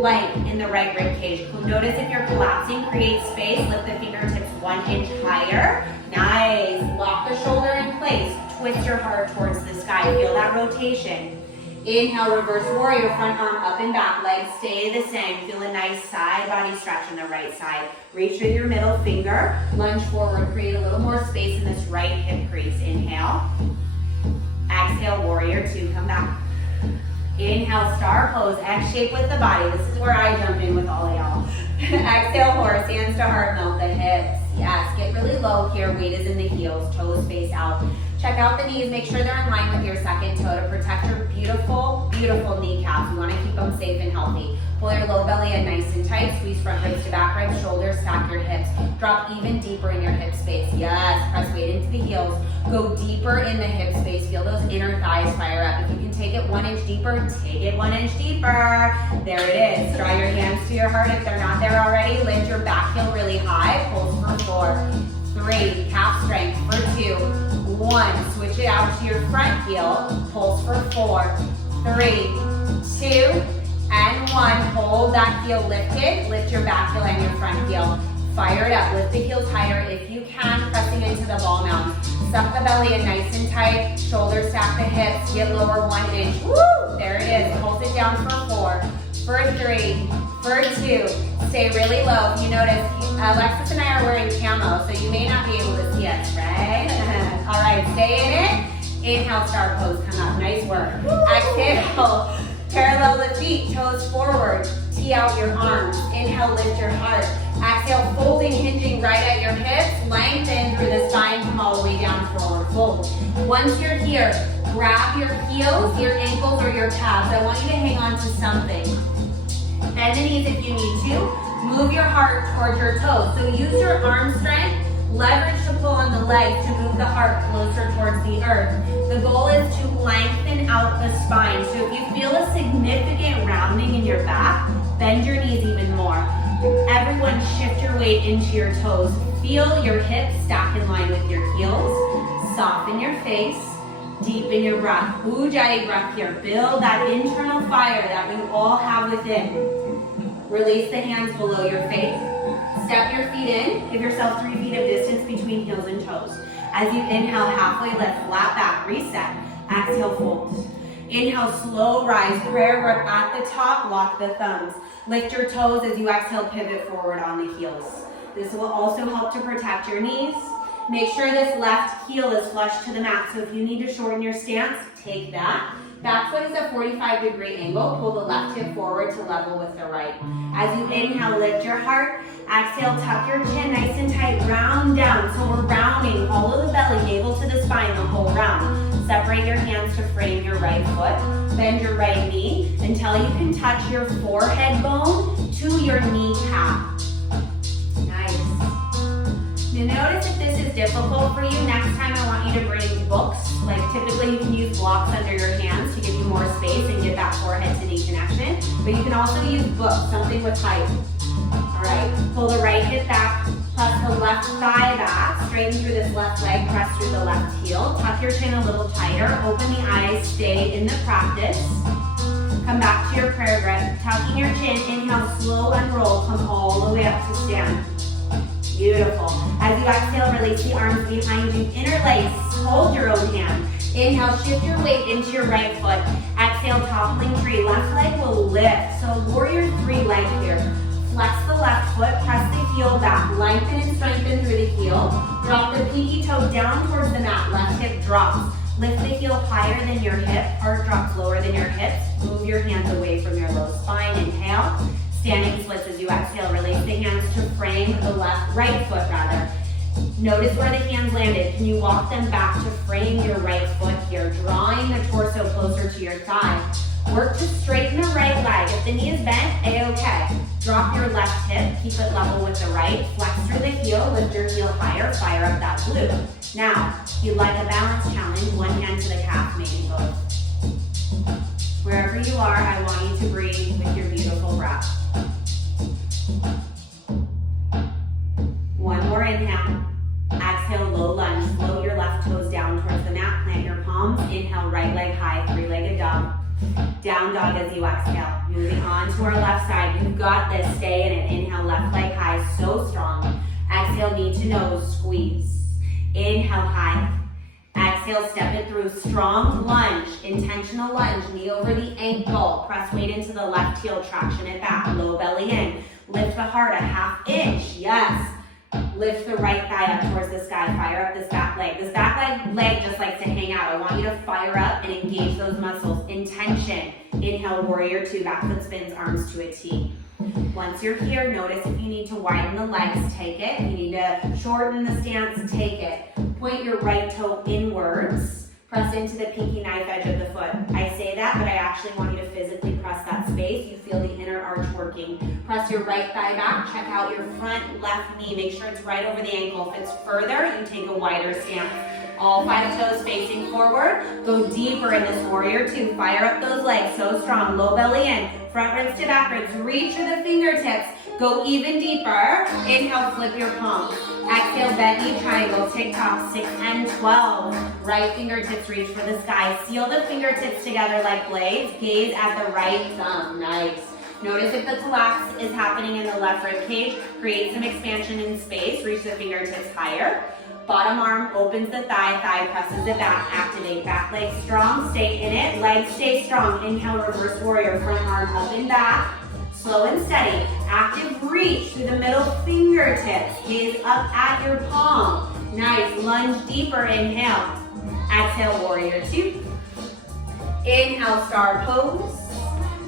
Length in the right rib cage. Notice if you're collapsing, create space. Lift the fingertips 1 inch higher. Nice. Lock the shoulder in place. Twist your heart towards the sky. Feel that rotation. Inhale, reverse warrior, front arm up and back, legs stay the same. Feel a nice side body stretch on the right side. Reach with your middle finger, lunge forward, create a little more space in this right hip crease. Inhale. Exhale, Warrior 2, come back. Inhale, star pose, X shape with the body. This is where I jump in with all of y'all. Exhale, horse, hands to heart, melt the hips. Yes, get really low here, weight is in the heels, toes face out. Check out the knees, make sure they're in line with your second toe to protect your beautiful, beautiful kneecaps. You wanna keep them safe and healthy. Pull your low belly in nice and tight, squeeze front ribs to back ribs, shoulders, stack your hips. Drop even deeper in your hip space. Yes, press weight into the heels. Go deeper in the hip space. Feel those inner thighs fire up. If you can take it 1 inch deeper, take it 1 inch deeper. There it is. Draw your hands to your heart if they're not there already. Lift your back heel really high. Pulse for 4, 3, calf strength for 2, 1. Switch it out to your front heel. Pulse for 4, 3, 2, and 1. Hold that heel lifted. Lift your back heel and your front heel. Fire it up. Lift the heels higher if you can, pressing into the ball mound. Suck the belly in nice and tight. Shoulders stack the hips. Get lower 1 inch. Woo! There it is. Pulse it down for 4, for 3, for 2. Stay really low. If you notice, Alexis and I are wearing camo, so you may not be able to see us, right? All right, stay in it. Inhale, star pose. Come up. Nice work. Exhale. Parallel the feet, toes forward. Tee out your arms. Inhale, lift your heart. Exhale, folding, hinging right at your hips. Lengthen through the spine, come all the way down, forward fold. Once you're here, grab your heels, your ankles, or your calves. I want you to hang on to something. Bend the knees if you need to. Move your heart towards your toes. So use your arm strength. Leverage to pull on the legs to move the heart closer towards the earth. The goal is to lengthen out the spine. So if you feel a significant rounding in your back, bend your knees even more. Everyone shift your weight into your toes. Feel your hips stack in line with your heels. Soften your face. Deepen your breath. Ujjayi breath here. Build that internal fire that we all have within. Release the hands below your face. Step your feet in. Give yourself 3 feet of distance between heels and toes. As you inhale, halfway lift, flat back, reset. Exhale, fold. Inhale, slow rise, prayer grip at the top, lock the thumbs. Lift your toes as you exhale, pivot forward on the heels. This will also help to protect your knees. Make sure this left heel is flush to the mat. So if you need to shorten your stance, take that. Back foot is a 45-degree angle. Pull the left hip forward to level with the right. As you inhale, lift your heart. Exhale, tuck your chin nice and tight. Round down. So we're rounding all of the belly, navel to the spine, the whole round. Separate your hands to frame your right foot. Bend your right knee until you can touch your forehead bone to your kneecap. Nice. Now notice if this is difficult for you, next time I want you to bring books. Like typically you can use blocks under your hands to give you more space and get that forehead to knee connection. But you can also use books, something with height. All right, pull the right hip back, press the left thigh back, straighten through this left leg, press through the left heel. Tuck your chin a little tighter, open the eyes, stay in the practice. Come back to your prayer grip, tucking your chin, inhale, slow unroll, come all the way up to stand. Beautiful. As you exhale, release the arms behind you, interlace, hold your own hand. Inhale, shift your weight into your right foot. Exhale, toppling tree, left leg will lift. So warrior 3 leg here. Flex the left foot, press the heel back, lengthen and strengthen through the heel. Drop the pinky toe down towards the mat, left hip drops. Lift the heel higher than your hip, heart drops lower than your hips. Move your hands away from your low spine, inhale. Standing splits as you exhale, release the hands to frame the right foot rather. Notice where the hands landed. Can you walk them back to frame your right foot here, drawing the torso closer to your thigh. Work to straighten the right leg. If the knee is bent, A-okay. Drop your left hip, keep it level with the right. Flex through the heel, lift your heel higher, fire up that glute. Now, if you'd like a balance challenge, one hand to the calf, maybe both. Wherever you are, I want you to breathe with your beautiful breath. One more inhale. Exhale, low lunge. Float your left toes down towards the mat. Plant your palms. Inhale, right leg high, 3-legged dog. Down dog as you exhale. Moving on to our left side. You've got this. Stay in it. Inhale, left leg high, so strong. Exhale, knee to nose, squeeze. Inhale, high. Exhale, step it through. Strong lunge, intentional lunge. Knee over the ankle. Press weight into the left heel, traction it back. Low belly in. Lift the heart a 1/2 inch. Yes. Lift the right thigh up towards the sky. Fire up this back leg. This back leg just likes to hang out. I want you to fire up and engage those muscles. Intention. Inhale, warrior 2. Back foot spins, arms to a T. Once you're here, notice if you need to widen the legs, take it. If you need to shorten the stance, take it. Point your right toe inwards. Press into the pinky knife edge of the foot. I say that, but I actually want you to physically press that space. You feel the inner arch working. Press your right thigh back. Check out your front left knee. Make sure it's right over the ankle. If it's further, you take a wider stance. All 5 toes facing forward. Go deeper in this warrior 2. Fire up those legs, so strong. Low belly in. Front ribs to back ribs. Reach for the fingertips. Go even deeper. Inhale, flip your palms. Exhale, bend knee triangle. Tick-tock, 6 and 12. Right fingertips reach for the sky. Seal the fingertips together like blades. Gaze at the right thumb. Nice. Notice if the collapse is happening in the left rib cage. Create some expansion in space. Reach the fingertips higher. Bottom arm opens the thigh. Thigh presses it back. Activate. Back leg strong. Stay in it. Legs stay strong. Inhale, reverse warrior. Front arm up and back. Slow and steady. Active reach through the middle fingertips. Gaze up at your palm. Nice. Lunge deeper. Inhale. Exhale, warrior 2. Inhale, star pose.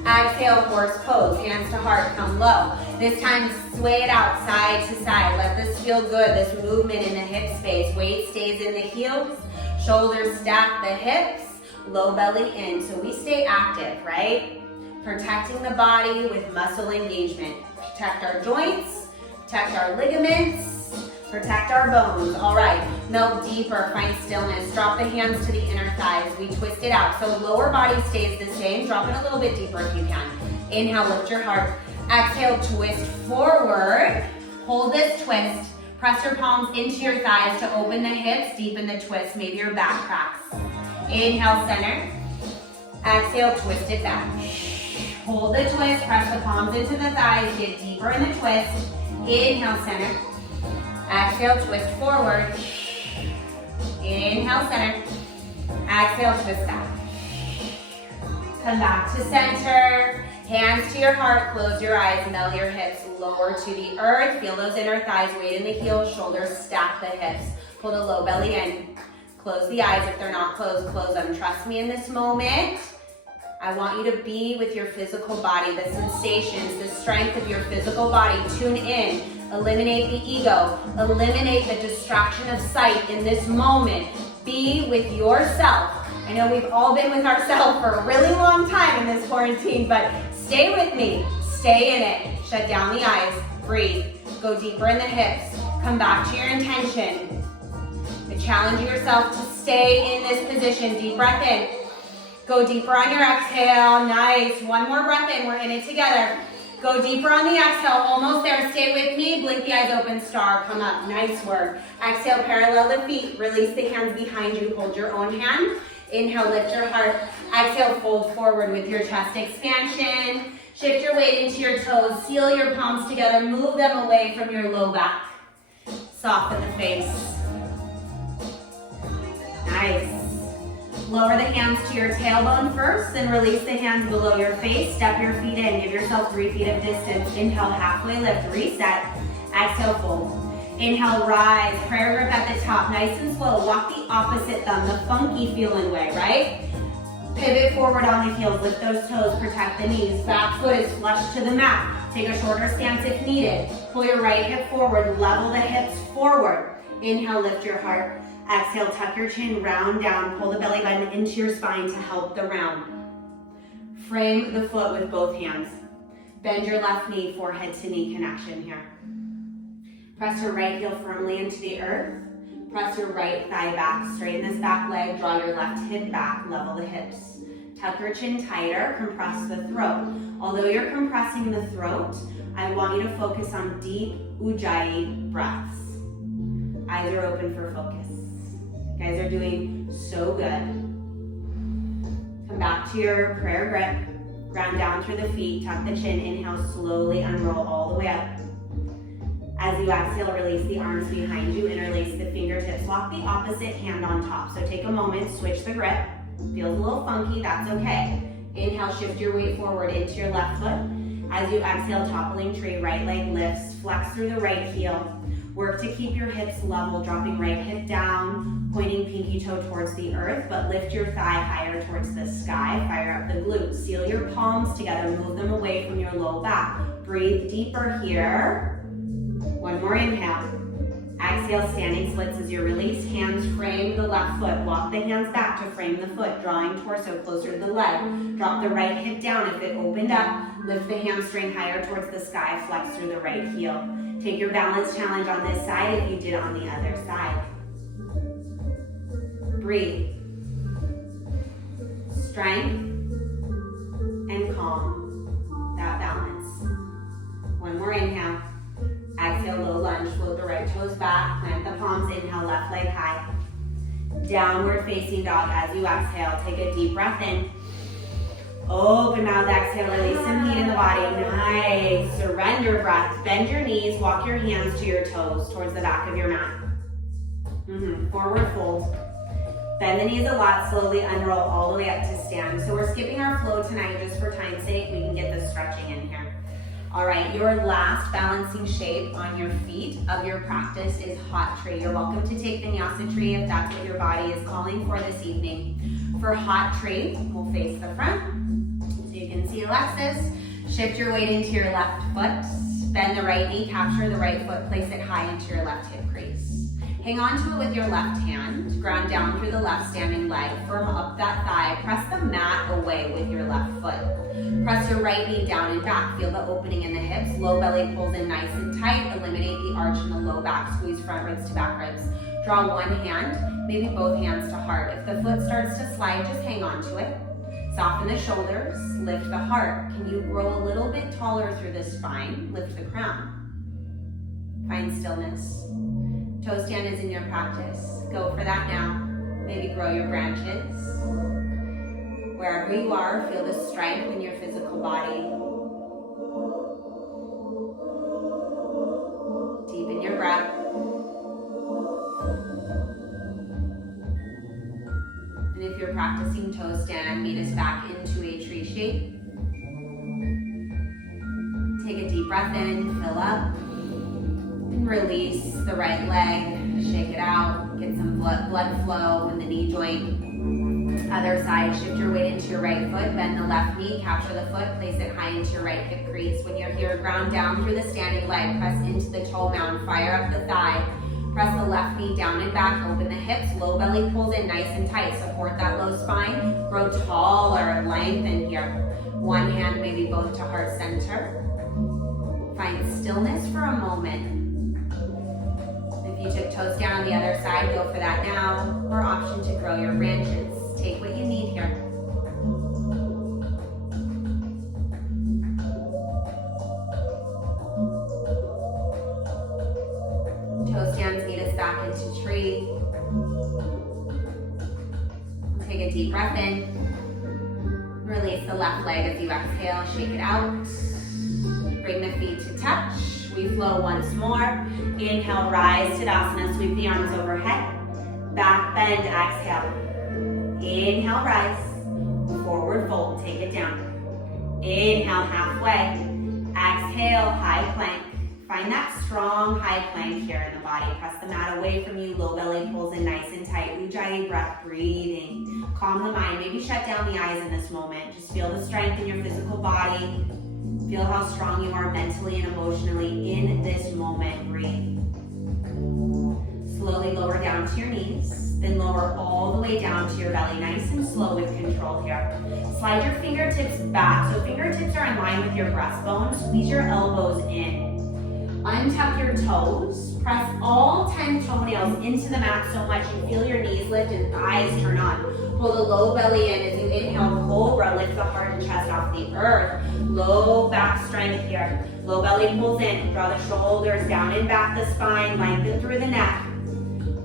Exhale, horse pose. Hands to heart, come low. This time, sway it out side to side. Let this feel good, this movement in the hip space. Weight stays in the heels. Shoulders stack the hips. Low belly in. So we stay active, right? Protecting the body with muscle engagement. Protect our joints. Protect our ligaments. Protect our bones. All right, melt deeper, find stillness. Drop the hands to the inner thighs. We twist it out. So lower body stays the same. Drop it a little bit deeper if you can. Inhale, lift your heart. Exhale, twist forward. Hold this twist. Press your palms into your thighs to open the hips, deepen the twist. Maybe your back cracks. Inhale, center. Exhale, twist it back. Hold the twist, press the palms into the thighs, get deeper in the twist. Inhale, center. Exhale, twist forward. Inhale, center. Exhale, twist back. Come back to center. Hands to your heart, close your eyes, melt your hips lower to the earth. Feel those inner thighs, weight in the heels, shoulders stack the hips. Pull the low belly in. Close the eyes. If they're not closed, close them. Trust me in this moment. I want you to be with your physical body, the sensations, the strength of your physical body. Tune in. Eliminate the ego. Eliminate the distraction of sight in this moment. Be with yourself. I know we've all been with ourselves for a really long time in this quarantine, but stay with me. Stay in it. Shut down the eyes. Breathe. Go deeper in the hips. Come back to your intention. And challenge yourself to stay in this position. Deep breath in. Go deeper on your exhale. Nice. One more breath in. We're in it together. Go deeper on the exhale. Almost there. Stay with me. Blink the eyes open. Star. Come up. Nice work. Exhale. Parallel the feet. Release the hands behind you. Hold your own hand. Inhale. Lift your heart. Exhale. Fold forward with your chest expansion. Shift your weight into your toes. Seal your palms together. Move them away from your low back. Soften the face. Nice. Lower the hands to your tailbone first, then release the hands below your face. Step your feet in. Give yourself 3 feet of distance. Inhale, halfway lift, reset. Exhale, fold. Inhale, rise. Prayer grip at the top, nice and slow. Walk the opposite thumb, the funky feeling way, right? Pivot forward on the heels. Lift those toes, protect the knees. Back foot is flush to the mat. Take a shorter stance if needed. Pull your right hip forward, level the hips forward. Inhale, lift your heart. Exhale, tuck your chin, round down. Pull the belly button into your spine to help the round. Frame the foot with both hands. Bend your left knee, forehead to knee connection here. Press your right heel firmly into the earth. Press your right thigh back. Straighten this back leg. Draw your left hip back. Level the hips. Tuck your chin tighter. Compress the throat. Although you're compressing the throat, I want you to focus on deep Ujjayi breaths. Eyes are open for focus. You guys are doing so good. Come back to your prayer grip. Ground down through the feet. Tuck the chin. Inhale, slowly unroll all the way up. As you exhale, release the arms behind you. Interlace the fingertips. Lock the opposite hand on top. So take a moment, switch the grip. Feels a little funky, that's okay. Inhale, shift your weight forward into your left foot. As you exhale, toppling tree, right leg lifts. Flex through the right heel. Work to keep your hips level, dropping right hip down, pointing pinky toe towards the earth, but lift your thigh higher towards the sky. Fire up the glutes. Seal your palms together. Move them away from your low back. Breathe deeper here. One more inhale. Exhale. exhale, standing splits as you release. Hands frame the left foot. Walk the hands back to frame the foot, drawing torso closer to the leg. Drop the right hip down if it opened up. Lift the hamstring higher towards the sky. Flex through the right heel. Take your balance challenge on this side if you did on the other side. Breathe. Strength and calm. That balance. One more inhale. Exhale, low lunge. Float the right toes back. Plant the palms. Inhale, left leg high. Downward facing dog as you exhale. Take a deep breath in. Open mouth, exhale, release some heat in the body. Nice. Surrender breath. Bend your knees, walk your hands to your toes towards the back of your mat. Forward fold. Bend the knees a lot, slowly unroll all the way up to stand. So we're skipping our flow tonight just for time's sake. We can get the stretching in here. All right, your last balancing shape on your feet of your practice is hot tree. You're welcome to take vinyasa tree if that's what your body is calling for this evening. For hot tree, we'll face the front. So you can see Alexis. Shift your weight into your left foot. Bend the right knee, capture the right foot, place it high into your left hip crease. Hang on to it with your left hand. Ground down through the left standing leg. Firm up that thigh. Press the mat away with your left foot. Press your right knee down and back. Feel the opening in the hips. Low belly pulls in nice and tight. Eliminate the arch in the low back. Squeeze front ribs to back ribs. Draw one hand, maybe both hands to heart. If the foot starts to slide, just hang on to it. Soften the shoulders, lift the heart. Can you grow a little bit taller through the spine? Lift the crown. Find stillness. Toe stand is in your practice. Go for that now. Maybe grow your branches. Wherever you are, feel the strength in your physical body. Deepen your breath. And if you're practicing toe stand, meet us back into a tree shape. Take a deep breath in, fill up. And release the right leg, shake it out, get some blood flow in the knee joint. Other side, shift your weight into your right foot, bend the left knee, capture the foot, place it high into your right hip crease. When you're here, ground down through the standing leg, press into the toe mound, fire up the thigh. Press the left knee down and back, open the hips, low belly pulls in nice and tight. Support that low spine, grow taller, lengthen here. One hand, maybe both to heart center. Find stillness for a moment. If you took toes down on the other side, go for that now. Or option to grow your branches. Take what you need here. Toe stands meet us back into tree. Take a deep breath in. Release the left leg as you exhale. Shake it out. Bring the feet to touch. We flow once more. Inhale, rise, Tadasana. Sweep the arms overhead. Back bend, exhale. Inhale, rise. Forward fold, take it down. Inhale, halfway. Exhale, high plank. Find that strong high plank here in the body. Press the mat away from you. Low belly pulls in nice and tight. Ujjayi breath, breathing. Calm the mind. Maybe shut down the eyes in this moment. Just feel the strength in your physical body. Feel how strong you are mentally and emotionally in this moment. Breathe. Slowly lower down to your knees. Then lower all the way down to your belly. Nice and slow with control here. Slide your fingertips back. So fingertips are in line with your breastbone. Squeeze your elbows in. Untuck your toes. Press all 10 toenails into the mat so much you feel your knees lift and thighs turn on. Pull the low belly in as you inhale, cobra. Lift the heart and chest off the earth. Low back strength here. Low belly pulls in. Draw the shoulders down and back the spine. Lengthen through the neck.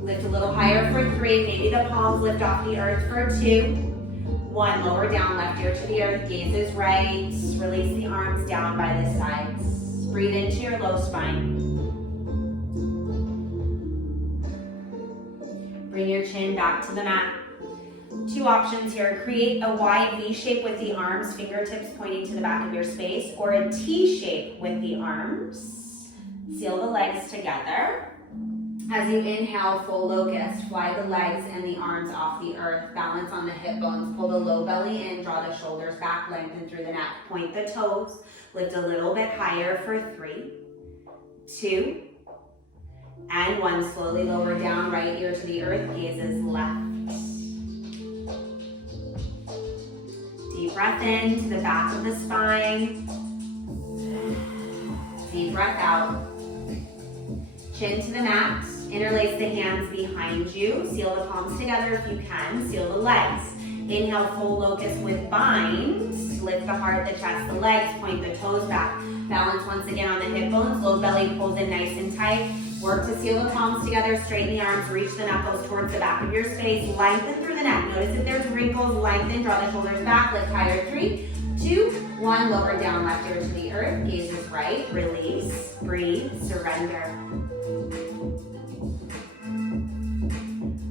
Lift a little higher for 3. Maybe the palms lift off the earth for 2. 1. Lower down, left ear to the earth. Gaze is right. Release the arms down by the sides. Breathe into your low spine. Bring your chin back to the mat. 2 options here. Create a wide V shape with the arms, fingertips pointing to the back of your space, or a T shape with the arms. Seal the legs together. As you inhale, full locust, fly the legs and the arms off the earth. Balance on the hip bones. Pull the low belly in, draw the shoulders back, lengthen through the neck. Point the toes, lift a little bit higher for 3, 2, and 1. Slowly lower down, right ear to the earth, gazes left. Deep breath in to the back of the spine. Deep breath out. Chin to the mat. Interlace the hands behind you. Seal the palms together if you can. Seal the legs. Inhale, full locust with bind. Lift the heart, the chest, the legs. Point the toes back. Balance once again on the hip bones. Low belly pulls in nice and tight. Work to seal the palms together. Straighten the arms. Reach the knuckles towards the back of your space. Lengthen through the neck. Notice if there's wrinkles. Lengthen. Draw the shoulders back. Lift higher. 3, 2, 1. Lower down. Left ear to the earth. Gazes right. Release. Breathe. Surrender.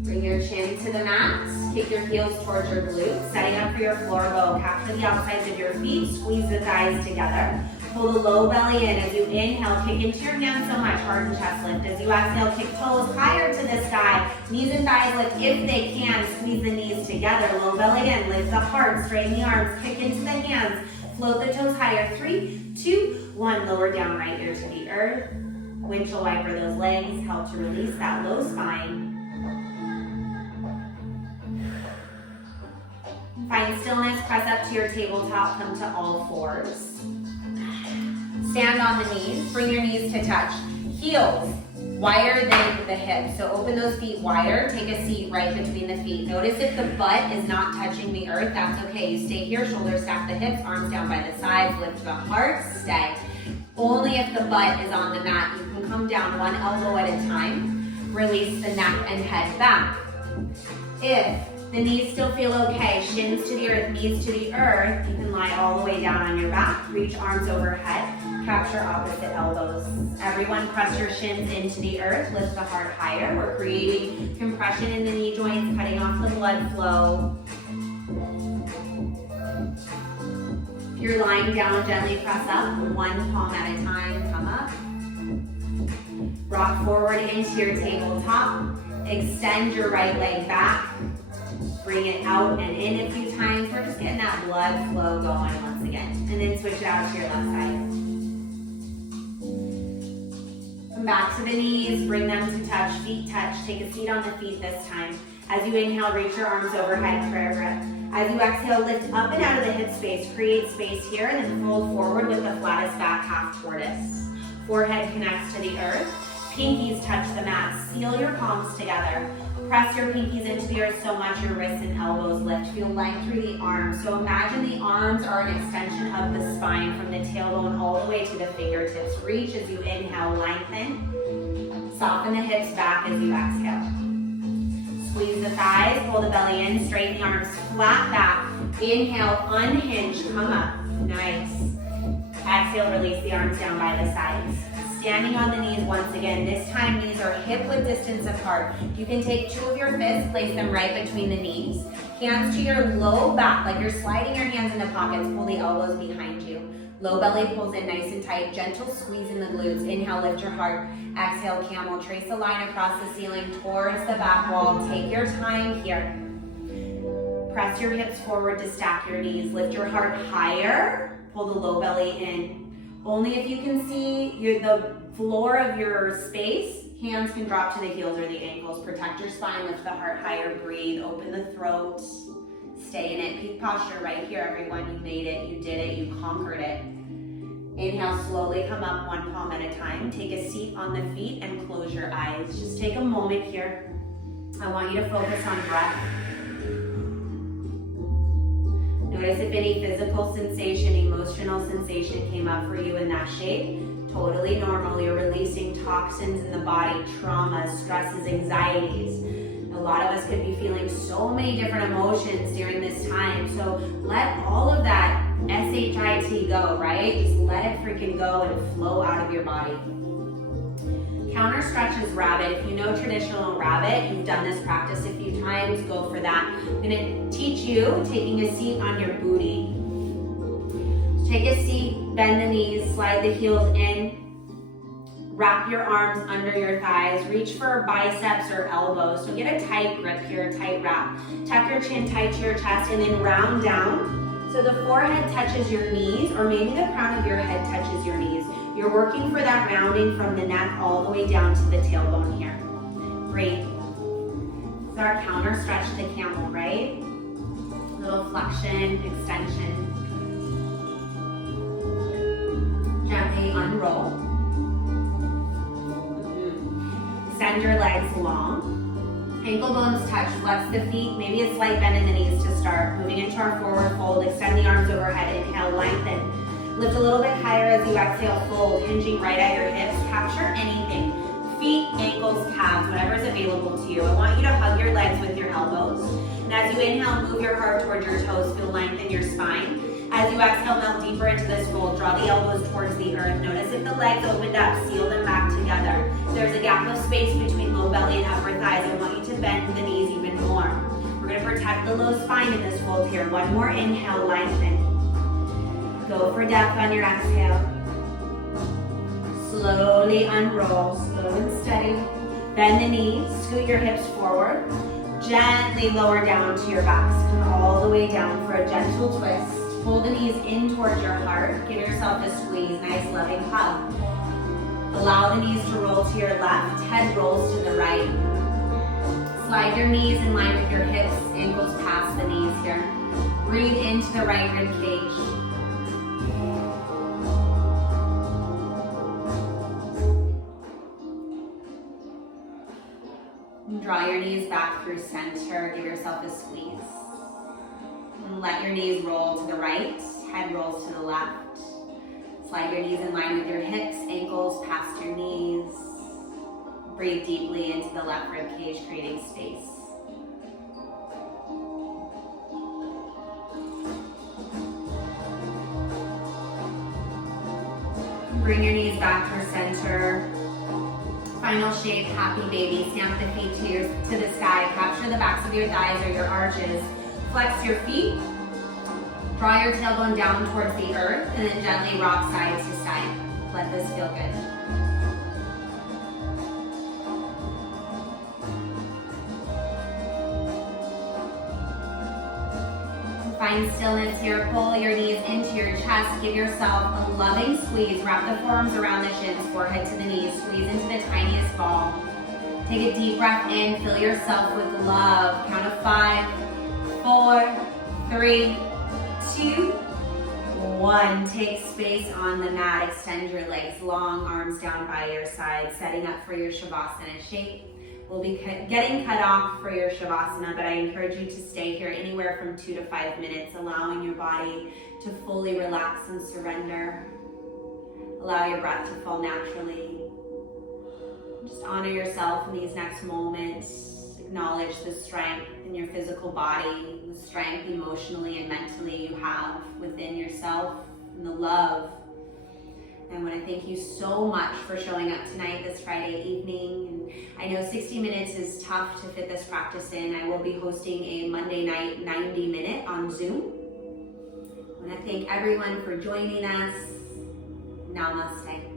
Bring your chin to the mat. Kick your heels towards your glutes. Setting up for your floor row. Capture the outsides of your feet. Squeeze the thighs together. Pull the low belly in. As you inhale, kick into your hands so much. Harden chest lift. As you exhale, kick toes higher to the sky. Knees and thighs lift if they can. Squeeze the knees together. Low belly in. Lift the heart. Straighten the arms. Kick into the hands. Float the toes higher. 3, 2, 1. Lower down, right ear to the earth. Windshield wiper those legs. Help to release that low spine. Find stillness, press up to your tabletop, come to all fours. Stand on the knees, bring your knees to touch. Heels wider than the hips, so open those feet wider. Take a seat right between the feet. Notice if the butt is not touching the earth, that's okay. You stay here, shoulders stack the hips, arms down by the sides, lift the heart, stay. Only if the butt is on the mat, you can come down 1 elbow at a time. Release the neck and head back. If the knees still feel okay, shins to the earth, knees to the earth, you can lie all the way down on your back, reach arms overhead, capture opposite elbows. Everyone press your shins into the earth, lift the heart higher. We're creating compression in the knee joints, cutting off the blood flow. If you're lying down, gently press up, 1 palm at a time, come up. Rock forward into your tabletop, extend your right leg back. Bring it out and in a few times. We're just getting that blood flow going once again. And then switch it out to your left side. Come back to the knees, bring them to touch, feet touch. Take a seat on the feet this time. As you inhale, reach your arms overhead, prayer grip. As you exhale, lift up and out of the hip space. Create space here and then fold forward with the flattest back, half tortoise. Forehead connects to the earth. Pinkies touch the mat. Seal your palms together. Press your pinkies into the earth so much your wrists and elbows lift. Feel length through the arms. So imagine the arms are an extension of the spine from the tailbone all the way to the fingertips. Reach as you inhale, lengthen. Soften the hips back as you exhale. Squeeze the thighs, pull the belly in, straighten the arms flat back. Inhale, unhinge, come up. Nice. Exhale, release the arms down by the sides. Standing on the knees once again. This time knees are hip width distance apart. You can take 2 of your fists, place them right between the knees. Hands to your low back, like you're sliding your hands into pockets. Pull the elbows behind you. Low belly pulls in nice and tight. Gentle squeeze in the glutes. Inhale, lift your heart. Exhale, camel. Trace a line across the ceiling towards the back wall. Take your time here. Press your hips forward to stack your knees. Lift your heart higher. Pull the low belly in. Only if you can see the floor of your space, hands can drop to the heels or the ankles. Protect your spine, lift the heart higher, breathe, open the throat, stay in it. Peak posture right here, everyone. You made it, you did it, you conquered it. Inhale, slowly come up 1 palm at a time. Take a seat on the feet and close your eyes. Just take a moment here. I want you to focus on breath. Notice if any physical sensation, emotional sensation came up for you in that shape. Totally normal. You're releasing toxins in the body, traumas, stresses, anxieties. A lot of us could be feeling so many different emotions during this time. So let all of that SHIT go, right? Just let it freaking go and flow out of your body. Counter stretch is rabbit. If you know traditional rabbit, you've done this practice a few times, go for that. I'm gonna teach you taking a seat on your booty. Take a seat, bend the knees, slide the heels in. Wrap your arms under your thighs. Reach for biceps or elbows. So get a tight grip here, tight wrap. Tuck your chin tight to your chest and then round down. So the forehead touches your knees, or maybe the crown of your head touches your knees. You're working for that rounding from the neck all the way down to the tailbone here. our counter stretch to the camel, right? Little flexion, extension. Gently unroll. Send your legs long. Ankle bones touch, flex the feet, maybe a slight bend in the knees to start. Moving into our forward fold, extend the arms overhead, inhale, lengthen. Lift a little bit higher as you exhale, fold, hinging right at your hips. Capture anything, feet, ankles, calves, whatever is available to you. I want you to hug your legs with your elbows. And as you inhale, move your heart towards your toes, feel length in your spine. As you exhale, melt deeper into this fold. Draw the elbows towards the earth. Notice if the legs opened up, seal them back together. There's a gap of space between low belly and upper thighs. I want you to bend the knees even more. We're going to protect the low spine in this fold here. One more inhale, lengthen. Go for depth on your exhale. Slowly unroll, slow and steady. Bend the knees, scoot your hips forward. Gently lower down to your backs. Come all the way down for a gentle twist. Pull the knees in towards your heart. Give yourself a squeeze, nice loving hug. Allow the knees to roll to your left, head rolls to the right. Slide your knees in line with your hips, ankles past the knees here. Breathe into the right rib cage. Draw your knees back through center, give yourself a squeeze. And let your knees roll to the right, head rolls to the left. Slide your knees in line with your hips, ankles past your knees. Breathe deeply into the left rib cage, creating space. Bring your knees back through center. Final shape, happy baby. Stamp the feet to the sky. Capture the backs of your thighs or your arches. Flex your feet. Draw your tailbone down towards the earth and then gently rock side to side. Let this feel good. Find stillness here. Pull your knees into your chest. Give yourself a loving squeeze. Wrap the forearms around the shins, forehead to the knees. Squeeze into the tiniest ball. Take a deep breath in. Fill yourself with love. Count of 5, 4, 3, 2, 1. Take space on the mat. Extend your legs long, arms down by your side, setting up for your Shavasana shape. We'll be getting cut off for your Shavasana, but I encourage you to stay here anywhere from 2 to 5 minutes, allowing your body to fully relax and surrender. Allow your breath to fall naturally. Just honor yourself in these next moments. Acknowledge the strength in your physical body, the strength emotionally and mentally you have within yourself, and the love. I want to thank you so much for showing up tonight, this Friday evening. And I know 60 minutes is tough to fit this practice in. I will be hosting a Monday night 90-minute on Zoom. I want to thank everyone for joining us. Namaste.